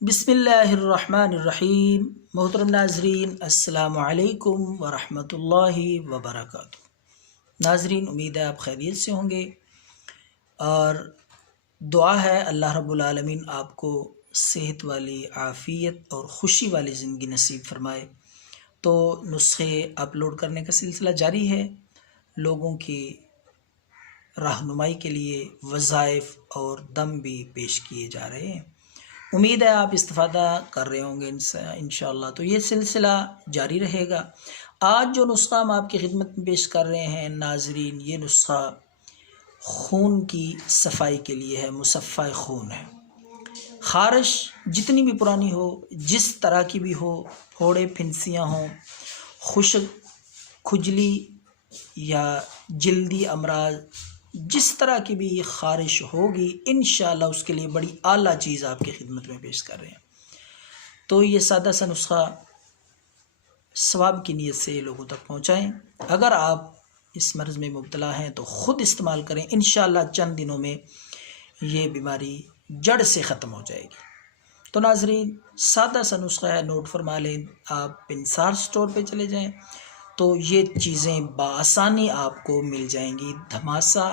بسم اللہ الرحمن الرحیم۔ محترم ناظرین، السلام علیکم ورحمۃ اللہ وبرکاتہ۔ ناظرین، امید ہے آپ خیریت سے ہوں گے اور دعا ہے اللہ رب العالمین آپ کو صحت والی، عافیت اور خوشی والی زندگی نصیب فرمائے۔ تو نسخے اپلوڈ کرنے کا سلسلہ جاری ہے، لوگوں کی رہنمائی کے لیے وظائف اور دم بھی پیش کیے جا رہے ہیں۔ امید ہے آپ استفادہ کر رہے ہوں گے انشاءاللہ، تو یہ سلسلہ جاری رہے گا۔ آج جو نسخہ ہم آپ کی خدمت میں پیش کر رہے ہیں ناظرین، یہ نسخہ خون کی صفائی کے لیے ہے، مصفہ خون ہے۔ خارش جتنی بھی پرانی ہو، جس طرح کی بھی ہو، پھوڑے پھنسیاں ہوں، خشک کھجلی یا جلدی امراض، جس طرح کی بھی خارش ہوگی انشاءاللہ اس کے لیے بڑی اعلیٰ چیز آپ کی خدمت میں پیش کر رہے ہیں۔ تو یہ سادہ سا نسخہ ثواب کی نیت سے لوگوں تک پہنچائیں۔ اگر آپ اس مرض میں مبتلا ہیں تو خود استعمال کریں، انشاءاللہ چند دنوں میں یہ بیماری جڑ سے ختم ہو جائے گی۔ تو ناظرین، سادہ سا نسخہ ہے، نوٹ فرما لیں۔ آپ پنسار سٹور پہ چلے جائیں تو یہ چیزیں بآسانی آپ کو مل جائیں گی۔ دھماسا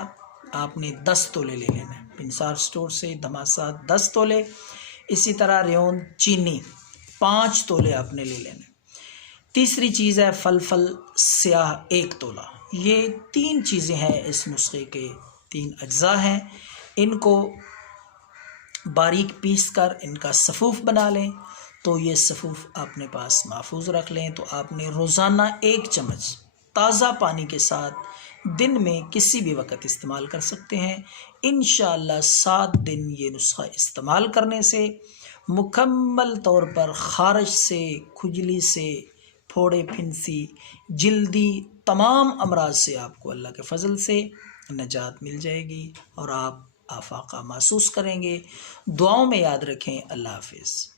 آپ نے 10 تولے لے لینا ہے پنسار سٹور سے، دھماسا 10 تولے، اسی طرح ریون چینی 5 تولے آپ نے لے لینا ہے۔ تیسری چیز ہے فلفل سیاہ 1 تولہ۔ یہ 3 چیزیں ہیں، اس نسخے کے 3 اجزاء ہیں۔ ان کو باریک پیس کر ان کا صفوف بنا لیں، تو یہ صفوف اپنے پاس محفوظ رکھ لیں۔ تو آپ نے روزانہ 1 چمچ تازہ پانی کے ساتھ دن میں کسی بھی وقت استعمال کر سکتے ہیں۔ انشاءاللہ 7 دن یہ نسخہ استعمال کرنے سے مکمل طور پر خارش سے، کھجلی سے، پھوڑے پھنسی، جلدی تمام امراض سے آپ کو اللہ کے فضل سے نجات مل جائے گی اور آپ آفاقہ محسوس کریں گے۔ دعاؤں میں یاد رکھیں۔ اللہ حافظ۔